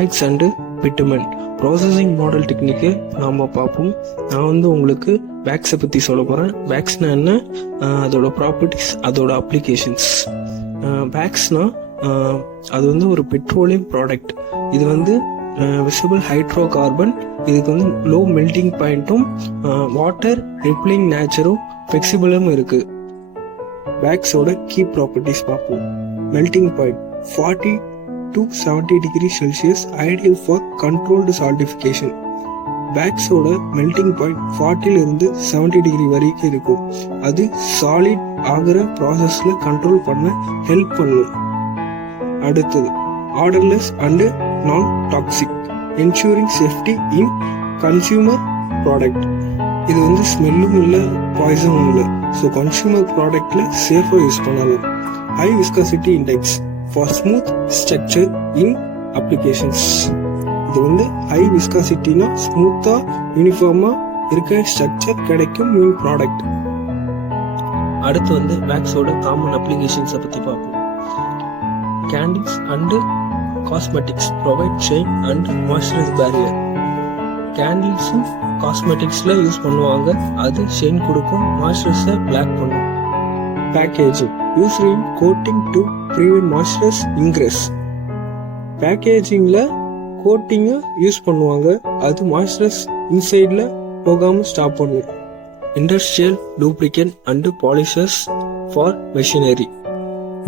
Wax and பிட்டுமென் processing model டெக்னிக்கை நாம் பார்ப்போம். நான் உங்களுக்கு வேக்ஸை பற்றி சொல்ல போகிறேன். வேக்ஸ்னா என்ன, அதோட ப்ராப்பர்ட்டிஸ், அதோட அப்ளிகேஷன்ஸ். வேக்ஸ்னா அது ஒரு பெட்ரோலியம் ப்ராடக்ட். இது விசிபிள் ஹைட்ரோ கார்பன். இதுக்கு லோ மெல்டிங் பாயிண்ட்டும் வாட்டர் ரிப்ளிங் நேச்சரும் ஃப்ளெக்சிபிளும் இருக்குது. வேக்ஸோட கீ ப்ராப்பர்ட்டிஸ் பார்ப்போம். Melting point 40 to 70 degrees Celsius, ideal for controlled solidification. வேக்ஸோட மெல்டிங் பாயிண்ட் 40 இருந்து 70 டிகிரி வரைக்கும் இருக்கும். அது சாலிட் ஆகிற ப்ராசஸ்ல கண்ட்ரோல் பண்ண ஹெல்ப் பண்ணும். அடுத்தது ஆர்டர்லெஸ் அண்ட் நான் டாக்ஸிக், என்ஷூரிங் சேஃப்டி இன் கன்சியூமர் ப்ராடக்ட். இது ஸ்மெல்லும் இல்லை, பாய்சனும் இல்லை. ஸோ கன்சியூமர் ப்ராடக்ட்ல சேஃபாக யூஸ் பண்ணலாம். High viscosity index for smooth structure in applications. இது ஹை விஸ்காசிட்டினா ஸ்மூத்தா யூனிஃபார்மா இருக்க ஸ்ட்ரக்சர் கிடைக்கும் மீன் ப்ராடக்ட். அடுத்து வேக்ஸோட காமன் அப்ளிகேஷன்ஸை பற்றி பார்ப்போம். Candles and cosmetics provide shine and moisturise barrier. கேண்டில்ஸும் காஸ்மெட்டிக்ஸில் யூஸ் பண்ணுவாங்க. அது ஷைன் கொடுக்கும், மாய்ஸ்சரைஸை பிளாக் பண்ணும். Packaging usually coating to prevent moisture ingress. பேக்கேஜிங்ல கோட்டிங்க யூஸ் பண்ணுவாங்க. அது மாய்ஸ்சரைஸ் இன்சைட்ல போகாம ஸ்டாப் பண்ணும். Industrial lubricant and polishers for machinery.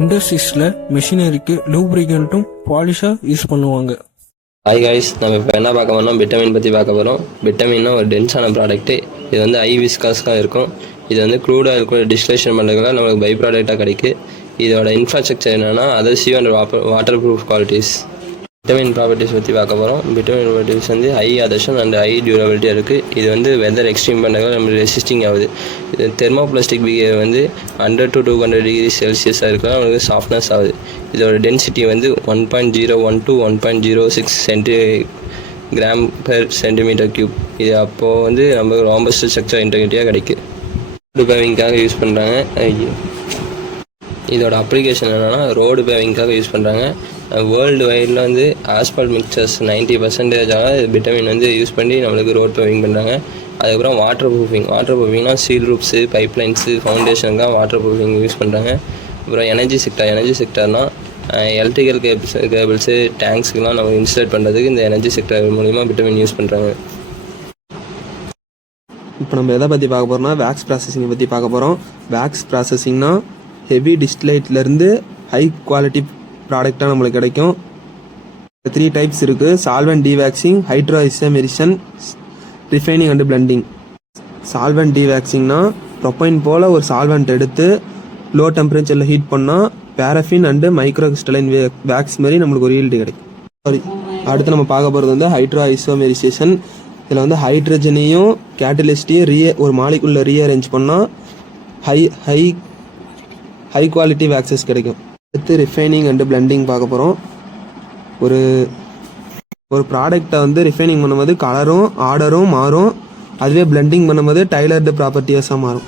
இண்டஸ்ட்ரீஸ்ல மெஷினரிக்கு லூப்ரிகன்ட்டும் பாலிஷா யூஸ் பண்ணுவாங்க. ஹாய் காய்ஸ், நம்ம இப்போ என்ன பார்க்க போறோம், விட்டமின் பற்றி பார்க்க போகிறோம். விட்டமின்னா ஒரு டென்ஸான ப்ராடக்ட்டு. இது ஹை விஸ்காஸாக இருக்கும். இது க்ரூடாக இருக்கும், டிஸ்டிலேஷன் பண்ணுறதுலாம் நமக்கு பை ப்ராடக்டாக கிடைக்கும். இதோட இன்ஃப்ராஸ்ட்ரக்சர் என்னென்னா adhesive and water proof qualities. Bitumen properties பற்றி பார்க்க போகிறோம். Bitumen properties high adhesion and high டியூரபிலிட்டியாக இருக்குது. இது வெதர் எக்ஸ்ட்ரீம் பண்ணுறதுல நம்ம ரெசிஸ்டிங் ஆகுது. இது தெர்மோபிளாஸ்டிக் பிஹேவியர் 100 to 200 டிகிரி செல்சியஸாக இருக்கலாம், நமக்கு சாஃப்ட்னஸ் ஆகுது. இதோட density 1.01 to 1.06 gram per centimetre cube. இது அப்போது நமக்கு ராம்பஸ்ட் ஸ்ட்ரக்சர் இன்டெகிரிட்டியாக கிடைக்கும். ரோடு பேவிங்காக யூஸ் பண்ணுறாங்க. இதோட அப்ளிகேஷன் என்னென்னா ரோடு பேவிங்காக யூஸ் பண்ணுறாங்க. வேர்ல்டு வைடில் ஆஸ்பால்ட் மிக்சர்ஸ் 90% விட்டமின் யூஸ் பண்ணி நம்மளுக்கு ரோட் பேவிங் பண்ணுறாங்க. அதுக்கப்புறம் வாட்டர் ப்ரூஃபிங்னா சீல் ரூப்ஸு, பைப்லைன்ஸு, ஃபவுண்டேஷனுக்காக வாட்டர் ப்ரூஃபிங் யூஸ் பண்ணுறாங்க. அப்புறம் எனர்ஜி செக்டர்னால் எலக்ட்ரிக்கல் கேபிள்ஸு, டேங்க்ஸுக்கெலாம் நம்ம இன்ஸ்டால் பண்ணுறதுக்கு இந்த எனர்ஜி செக்டர் மூலிமா விட்டமின் யூஸ் பண்ணுறாங்க. இப்போ நம்ம எதை பற்றி பார்க்க போகிறோம்னா வேக்ஸ் ப்ராசஸிங்கை பற்றி பார்க்க போகிறோம். வேக்ஸ் ப்ராசஸிங்னா ஹெவி டிஸ்டிலேட்லேருந்து ஹை குவாலிட்டி ப்ராடக்டாக நம்மளுக்கு கிடைக்கும். 3 டைப்ஸ் இருக்குது. Solvent dewaxing, hydro isomerisation, refining and blending. Solvent டிவேக்சிங்னா ப்ரொப்பைன் போல் ஒரு சால்வெண்ட் எடுத்து லோ டெம்பரேச்சரில் ஹீட் பண்ணால் paraffin and micro crystalline wax மாதிரி நம்மளுக்கு ஒரு ஈல்டு கிடைக்கும். அடுத்து நம்ம பார்க்க போகிறது ஹைட்ரோ ஐசோமெரிசேஷன். இதில் ஹைட்ரஜனையும் கேட்டலிஸ்டையும் ஒரு மாலிகுல்ல ரீஅரேஞ்ச் பண்ணால் ஹை குவாலிட்டி வேக்ஸஸ் கிடைக்கும். அடுத்து ரிஃபைனிங் அண்டு பிளெண்டிங் பார்க்க போகிறோம். ஒரு ப்ராடக்டை ரிஃபைனிங் பண்ணும்போது கலரும் ஆர்டரும் மாறும். அதுவே பிளெண்டிங் பண்ணும்போது டைலர்டு ப்ராப்பர்ட்டிஸாக மாறும்.